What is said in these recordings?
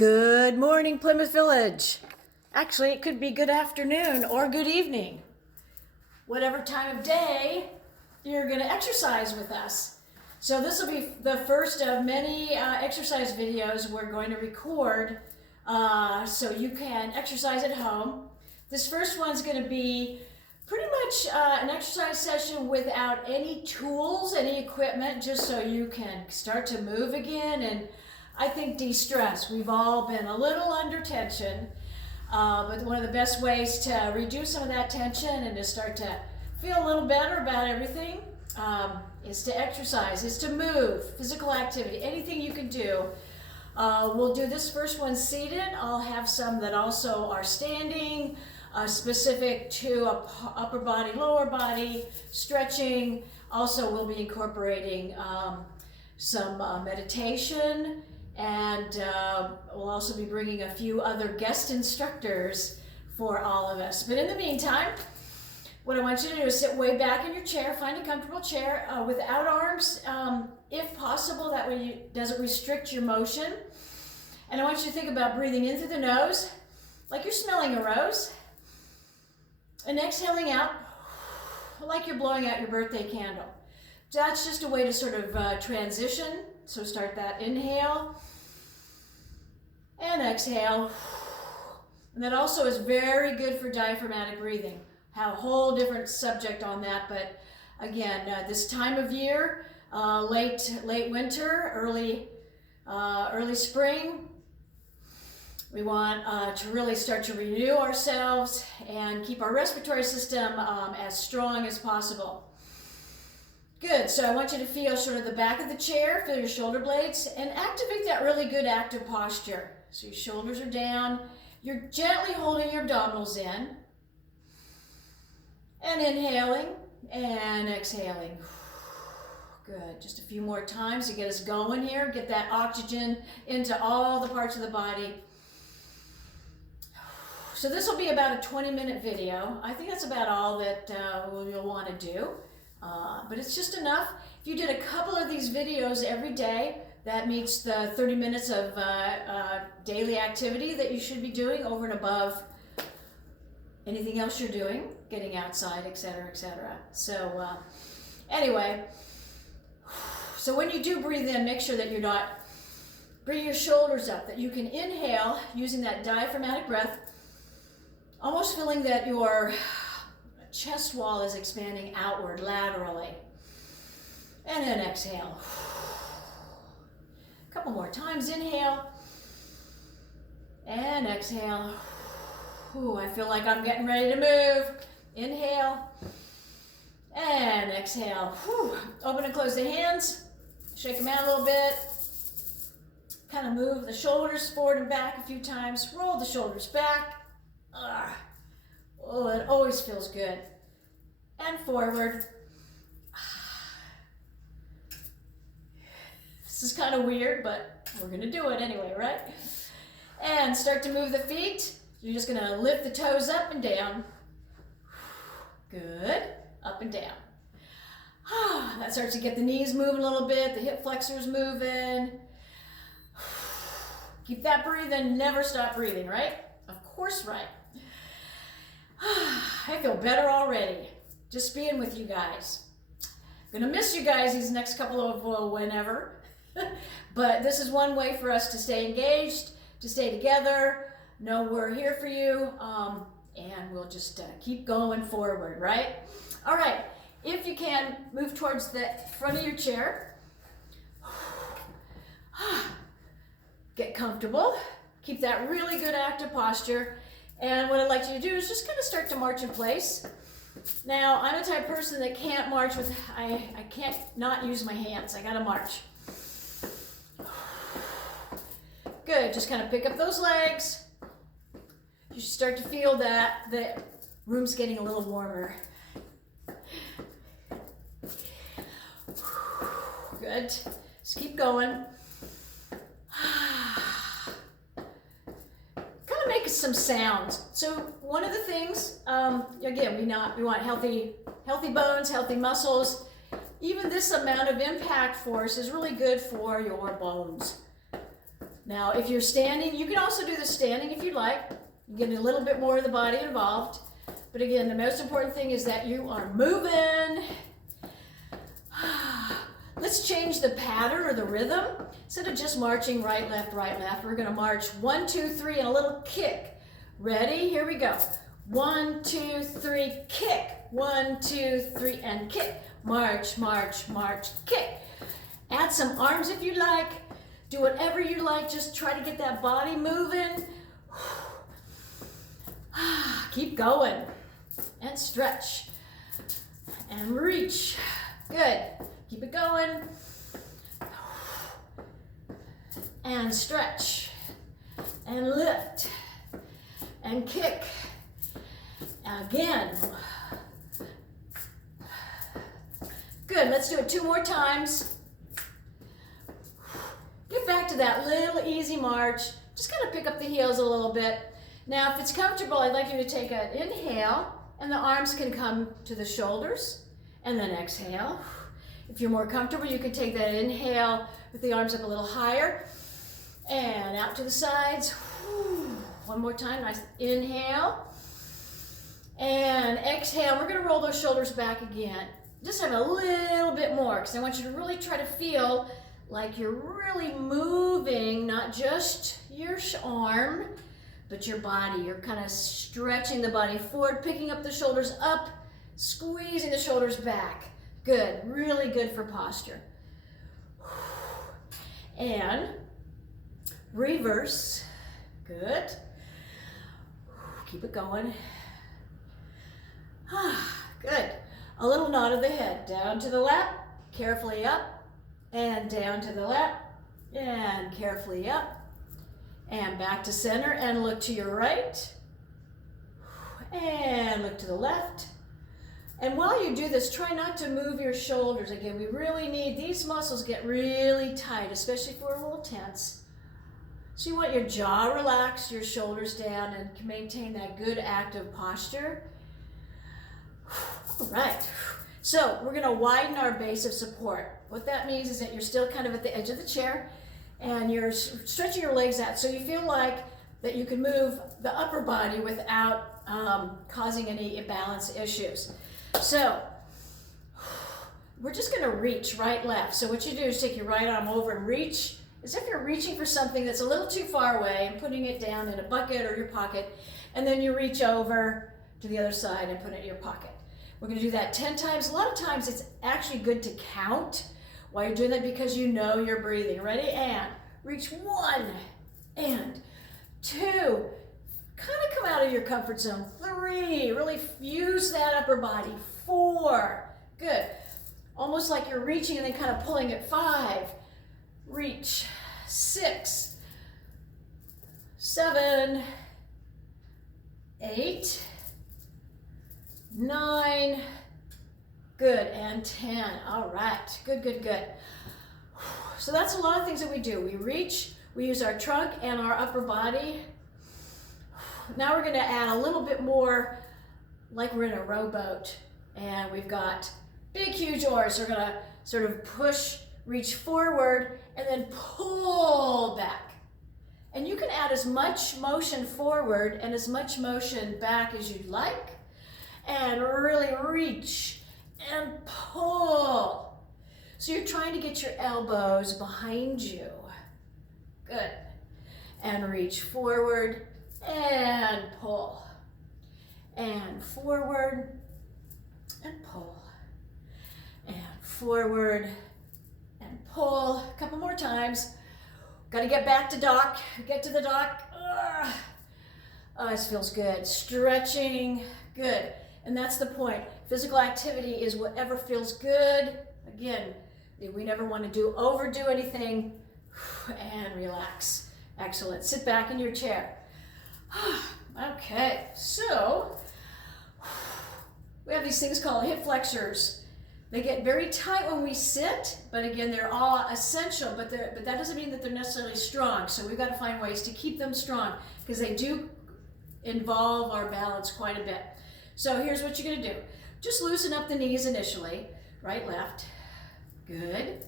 Good morning, Plymouth Village. Actually, it could be good afternoon or good evening. Whatever time of day you're going to exercise with us. So this will be the first of many exercise videos we're going to record so you can exercise at home. This first one's going to be pretty much an exercise session without any tools, any equipment, just so you can start to move again and I think de-stress. We've all been a little under tension, but one of the best ways to reduce some of that tension and to start to feel a little better about everything is to exercise, is to move, physical activity, anything you can do. We'll do this first one seated. I'll have some that also are standing, specific to upper body, lower body, stretching. Also, we'll be incorporating some meditation, and we'll also be bringing a few other guest instructors for all of us. But in the meantime, what I want you to do is sit way back in your chair, find a comfortable chair without arms, if possible. That way it doesn't restrict your motion. And I want you to think about breathing in through the nose, like you're smelling a rose, and exhaling out, like you're blowing out your birthday candle. That's just a way to sort of transition. So start that inhale and exhale. And that also is very good for diaphragmatic breathing. Have a whole different subject on that, but again, this time of year, late winter, early spring, we want to really start to renew ourselves and keep our respiratory system as strong as possible. Good, so I want you to feel sort of the back of the chair, feel your shoulder blades, and activate that really good active posture. So your shoulders are down, you're gently holding your abdominals in, and inhaling and exhaling. Good, just a few more times to get us going here, get that oxygen into all the parts of the body. So this will be about a 20-minute video. I think that's about all that you'll want to do. But it's just enough. If you did a couple of these videos every day, that meets the 30 minutes of daily activity that you should be doing over and above anything else you're doing, getting outside, etc., etc. So anyway, so when you do breathe in, make sure that you're not, bring your shoulders up, that you can inhale using that diaphragmatic breath, almost feeling that your chest wall is expanding outward laterally. And then exhale. A couple more times. Inhale. And exhale. Ooh, I feel like I'm getting ready to move. Inhale. And exhale. Whew. Open and close the hands. Shake them out a little bit. Kind of move the shoulders forward and back a few times. Roll the shoulders back. Oh, it always feels good. And forward. This is kind of weird, but we're going to do it anyway, right? And start to move the feet. You're just going to lift the toes up and down. Good. Up and down. That starts to get the knees moving a little bit, the hip flexors moving. Keep that breathing. Never stop breathing, right? Of course, right. I feel better already, just being with you guys. I'm gonna miss you guys these next couple of whenever, but this is one way for us to stay engaged, to stay together, know we're here for you, and we'll just keep going forward, right? All right, if you can, move towards the front of your chair. Get comfortable, keep that really good active posture. And what I'd like you to do is just kind of start to march in place. Now, I'm the type of person that can't march with, I can't not use my hands. I gotta march. Good, just kind of pick up those legs. You should start to feel that the room's getting a little warmer. Good, just keep going. Make some sounds. So one of the things, again, we want healthy bones, healthy muscles. Even this amount of impact force is really good for your bones. Now, if you're standing, you can also do the standing if you'd like. You get a little bit more of the body involved. But again, the most important thing is that you are moving. Let's change the pattern or the rhythm. Instead of just marching right, left, we're gonna march 1, 2, 3 and a little kick. Ready? Here we go. 1, 2, 3, kick. 1, 2, 3, and kick. March, march, march, kick. Add some arms if you like. Do whatever you like. Just try to get that body moving. Keep going. And stretch. And reach. Good. Keep it going. And stretch. And lift. And kick. Again. Good. Let's do it 2 more times. Get back to that little easy march. Just kind of pick up the heels a little bit. Now, if it's comfortable, I'd like you to take an inhale, and the arms can come to the shoulders, and then exhale. If you're more comfortable, you can take that inhale with the arms up a little higher, and out to the sides. One more time, nice inhale, and exhale. We're gonna roll those shoulders back again. Just have a little bit more, because I want you to really try to feel like you're really moving, not just your arm, but your body. You're kind of stretching the body forward, picking up the shoulders up, squeezing the shoulders back. Good, really good for posture. And reverse, good. Keep it going. Good. A little nod of the head, down to the lap, carefully up, and down to the lap, and carefully up, and back to center, and look to your right, and look to the left. And while you do this, try not to move your shoulders. Again, we really need, these muscles get really tight, especially if we're a little tense. So you want your jaw relaxed, your shoulders down, and maintain that good active posture. All right, so we're gonna widen our base of support. What that means is that you're still kind of at the edge of the chair, and you're stretching your legs out so you feel like that you can move the upper body without causing any imbalance issues. So we're just gonna reach right, left. So what you do is take your right arm over and reach as if you're reaching for something that's a little too far away and putting it down in a bucket or your pocket, and then you reach over to the other side and put it in your pocket. We're gonna do that 10 times. A lot of times it's actually good to count while you're doing that because you know you're breathing. Ready? And reach 1 and 2. Kind of come out of your comfort zone. 3, really use that upper body. 4, good. Almost like you're reaching and then kind of pulling it. 5, reach. 6, 7, 8, 9, good, and 10. All right, good, good, good. So that's a lot of things that we do. We reach, we use our trunk and our upper body. Now we're gonna add a little bit more like we're in a rowboat, and we've got big, huge oars. So we're gonna sort of push, reach forward, and then pull back. And you can add as much motion forward and as much motion back as you'd like, and really reach and pull. So you're trying to get your elbows behind you. Good. And reach forward and pull. And forward and pull. And forward and pull. A couple more times. Got to get back to dock. Get to the dock. Oh, this feels good. Stretching. Good. And that's the point. Physical activity is whatever feels good. Again, we never want to overdo anything. And relax. Excellent. Sit back in your chair. Okay, so we have these things called hip flexors. They get very tight when we sit, but again, they're all essential, but that doesn't mean that they're necessarily strong. So we've got to find ways to keep them strong because they do involve our balance quite a bit. So here's what you're gonna do. Just loosen up the knees initially. Right, left. Good.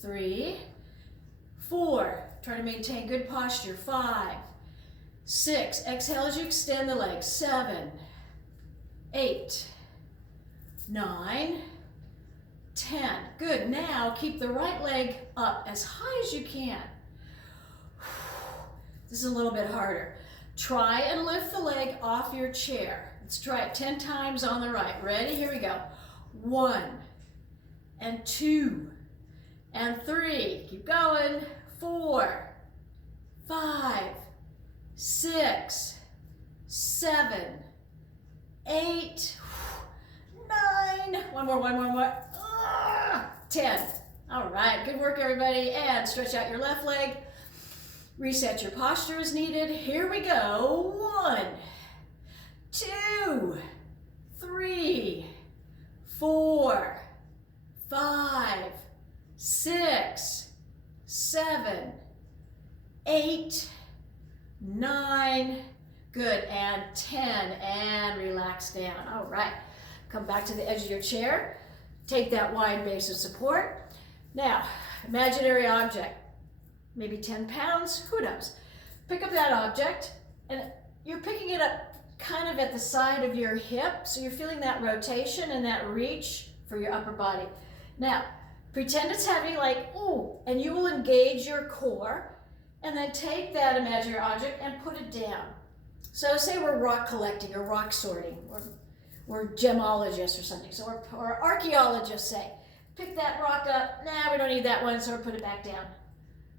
3, 4. Try to maintain good posture. 5, 6. Exhale as you extend the legs. 7, 8, 9, 10. Good. Now keep the right leg up as high as you can. This is a little bit harder. Try and lift the leg off your chair. Let's try it 10 times on the right. Ready? Here we go. 1 and 2 and 3. Keep going. 4, 5, 6, 7, 8, 9. One more. 10. All right, good work, everybody. And stretch out your left leg. Reset your posture as needed. Here we go. 1, 2, 3, 4, 5, 6, 7, 8, 9. Good. And 10. And relax down. All right. Come back to the edge of your chair. Take that wide base of support. Now, imaginary object. Maybe 10 pounds, who knows? Pick up that object, and you're picking it up kind of at the side of your hip, so you're feeling that rotation and that reach for your upper body. Now, pretend it's heavy, like, ooh, and you will engage your core, and then take that imaginary object and put it down. So say we're rock collecting or rock sorting, or we're gemologists or something, so or archaeologists say. Pick that rock up, nah, we don't need that one, so we'll put it back down.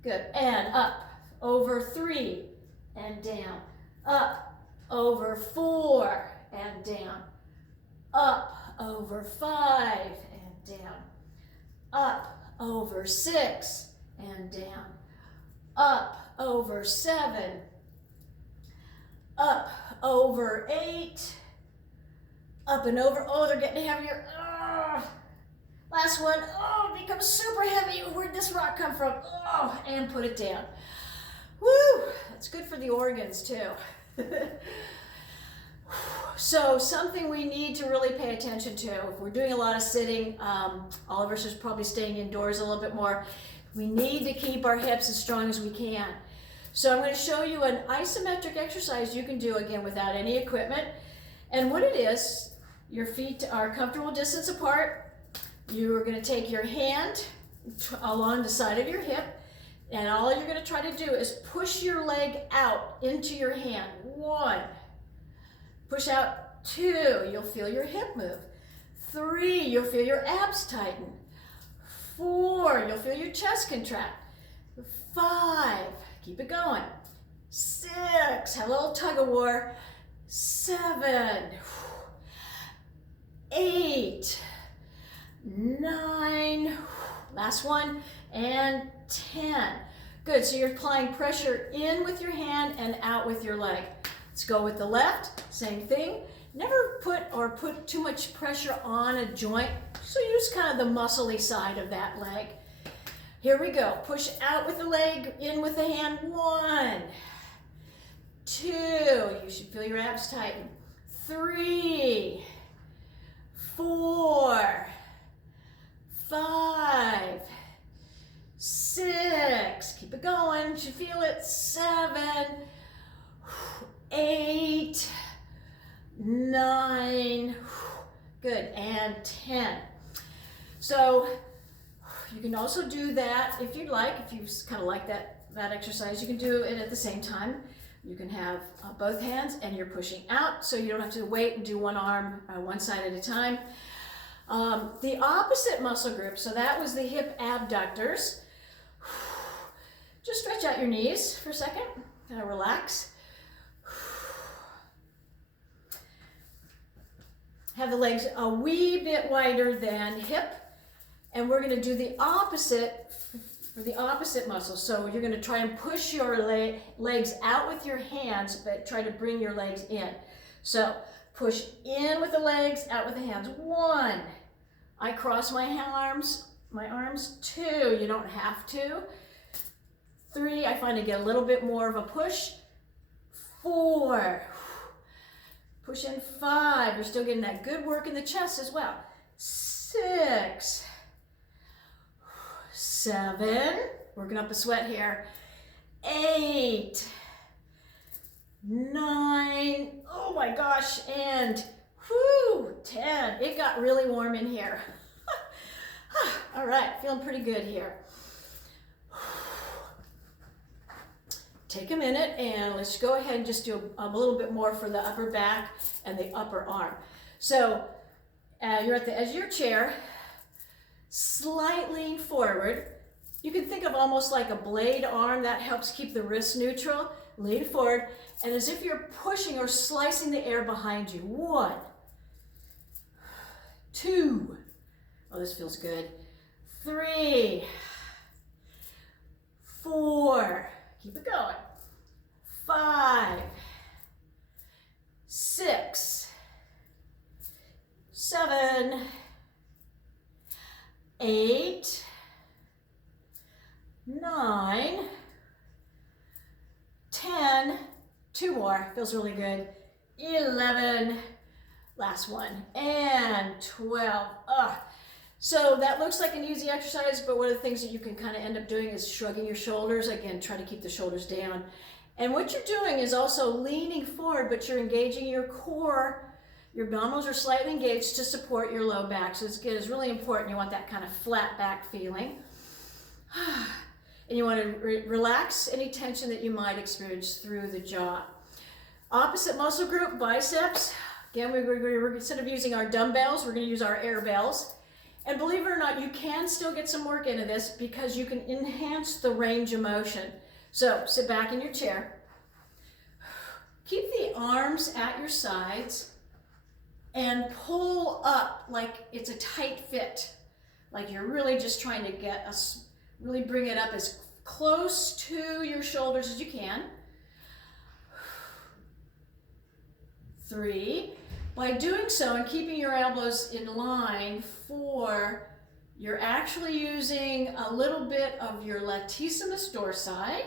Good, and up, over 3, and down. Up, over 4, and down. Up, over 5, and down. Up, over 6, and down. Up, over 7. Up, over 8. Up and over, oh, they're getting heavier. Last one, oh, it becomes super heavy. Where'd this rock come from? Oh, and put it down. Woo, that's good for the organs too. So something we need to really pay attention to, if we're doing a lot of sitting, all of us are probably staying indoors a little bit more, we need to keep our hips as strong as we can. So I'm going to show you an isometric exercise you can do, again, without any equipment. And what it is, your feet are a comfortable distance apart. You're going to take your hand along the side of your hip, and all you're going to try to do is push your leg out into your hand. 1. Push out. 2. You'll feel your hip move. 3. You'll feel your abs tighten. 4. You'll feel your chest contract. 5. Keep it going. 6. Have a little tug of war. 7. 8. 9, last one, and 10. Good, so you're applying pressure in with your hand and out with your leg. Let's go with the left, same thing. Never put too much pressure on a joint, so use kind of the muscly side of that leg. Here we go, push out with the leg, in with the hand. 1, 2, you should feel your abs tighten. 3, 4, 5, 6, keep it going, you should feel it. 7, 8, 9, good, and 10. So you can also do that if you'd like, if you kind of like that exercise, you can do it at the same time. You can have both hands and you're pushing out, so you don't have to wait and do one arm, one side at a time. The opposite muscle group, so that was the hip abductors. Just stretch out your knees for a second, kind of relax. Have the legs a wee bit wider than hip, and we're going to do the opposite for the opposite muscle. So you're going to try and push your legs out with your hands, but try to bring your legs in. So push in with the legs, out with the hands. 1, I cross my arms. 2, you don't have to. 3, I find I get a little bit more of a push. 4, push in. 5, you're still getting that good work in the chest as well. 6, 7, working up a sweat here. 8, 9, oh my gosh, and 10. It got really warm in here. All right, feeling pretty good here. Take a minute and let's go ahead and just do a little bit more for the upper back and the upper arm. So you're at the edge of your chair, slight lean forward. You can think of almost like a blade arm that helps keep the wrist neutral. Lean forward, and as if you're pushing or slicing the air behind you. 1, 2, oh, this feels good. 3, 4, keep it going. 5, 6, 7, 8, 9, 10, 2 more, feels really good. 11, last one, and 12. So that looks like an easy exercise, but one of the things that you can kind of end up doing is shrugging your shoulders. Again, try to keep the shoulders down. And what you're doing is also leaning forward, but you're engaging your core. Your abdominals are slightly engaged to support your low back. So it's really important. You want that kind of flat back feeling. And you want to relax any tension that you might experience through the jaw. Opposite muscle group, biceps. Again, we're instead of using our dumbbells, we're going to use our air bells. And believe it or not, you can still get some work into this because you can enhance the range of motion. So sit back in your chair. Keep the arms at your sides and pull up like it's a tight fit. Like you're really just trying to get us, really bring it up as close to your shoulders as you can. 3. By doing so and keeping your elbows in line, 4, you're actually using a little bit of your latissimus dorsi.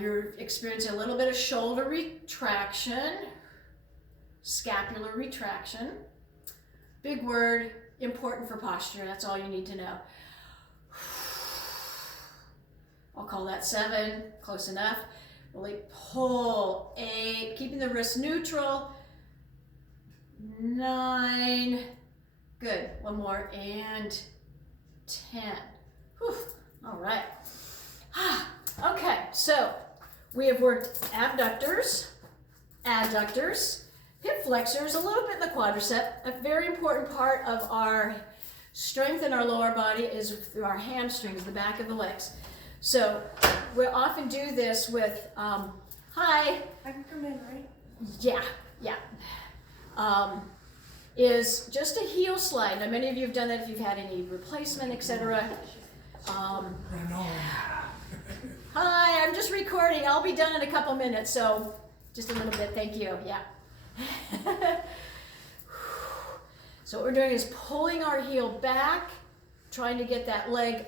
You're experiencing a little bit of shoulder retraction, scapular retraction. Big word, important for posture. That's all you need to know. I'll call that 7, close enough. Really pull. 8, keeping the wrist neutral. 9, good. One more, and 10. Whew. All right. Okay, so we have worked abductors, adductors, hip flexors, a little bit in the quadricep. A very important part of our strength in our lower body is through our hamstrings, the back of the legs. So we often do this with, hi. I can come in, right? Yeah. Is just a heel slide. Now many of you have done that if you've had any replacement, etc. Hi, I'm just recording. I'll be done in a couple minutes, so just a little bit. Thank you. Yeah. So what we're doing is pulling our heel back, trying to get that leg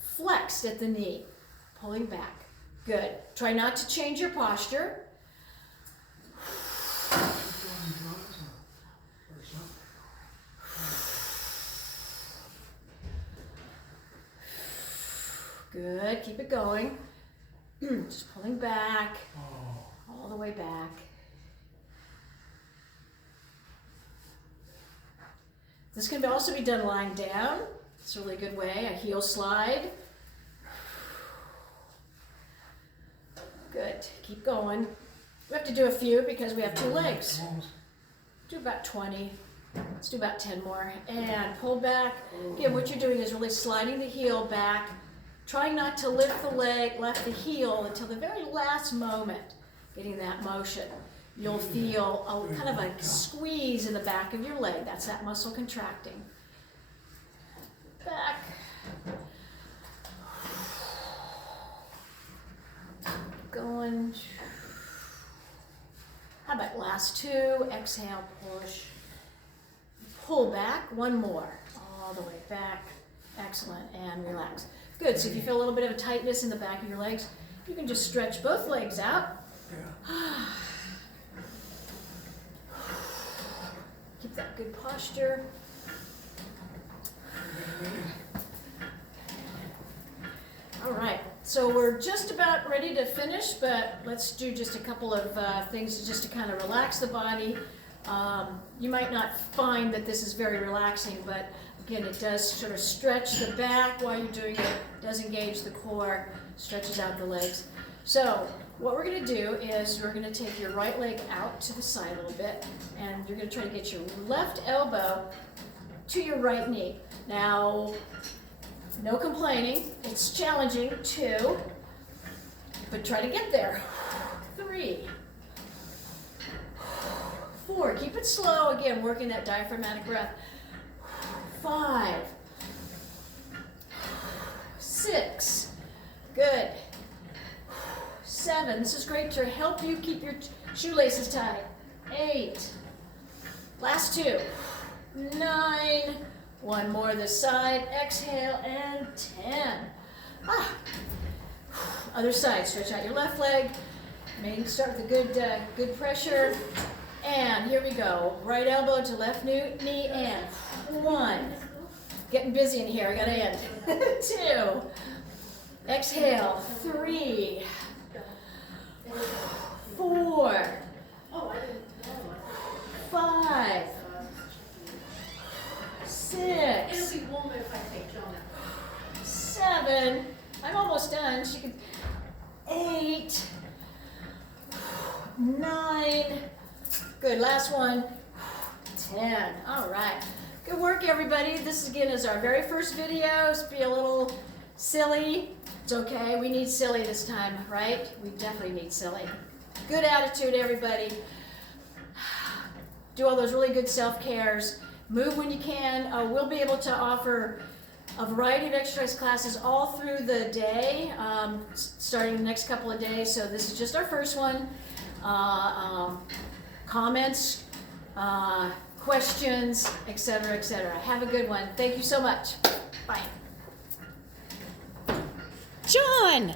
flexed at the knee. Pulling back. Good. Try not to change your posture. Good. Keep it going. Just pulling back. All the way back. This can also be done lying down. It's a really good way. A heel slide. Good. Keep going. We have to do a few because we have 2 legs. Do about 20. Let's do about 10 more. And pull back. Again, what you're doing is really sliding the heel back, trying not to lift the leg, left the heel until the very last moment, getting that motion. You'll feel a kind of a squeeze in the back of your leg. That's that muscle contracting. Back. Going. How about last 2? Exhale, push. Pull back. 1 more. All the way back. Excellent. And relax. Good. So if you feel a little bit of a tightness in the back of your legs, you can just stretch both legs out. Keep that good posture. All right. So we're just about ready to finish, but let's do just a couple of things just to kind of relax the body. You might not find that this is very relaxing, but again, it does sort of stretch the back while you're doing it, does engage the core, stretches out the legs. So what we're going to do is we're going to take your right leg out to the side a little bit, and you're going to try to get your left elbow to your right knee. Now, no complaining. It's challenging, 2, but try to get there. 3, 4. Keep it slow. Again, working that diaphragmatic breath. 5, 6. Good. 7. This is great to help you keep your shoelaces tied. 8. Last 2. 9. One more this side. Exhale, and 10. Other side. Stretch out your left leg. Maybe start with a good pressure. And here we go. Right elbow to left knee, and 1. Getting busy in here. I gotta end. 2. Exhale. 3. 4. 5. 6. It'll be warmer if I take Jonah. 7. I'm almost done. She can. 8. 9. Good. Last one. 10. All right. Good work, everybody. This again is our very first video. It's be a little silly. It's okay. We need silly this time, right? We definitely need silly. Good attitude, everybody. Do all those really good self-cares. Move when you can. We'll be able to offer a variety of exercise classes all through the day, starting the next couple of days. So this is just our first one. Comments, questions, etc., etc. Have a good one. Thank you so much. Bye. John!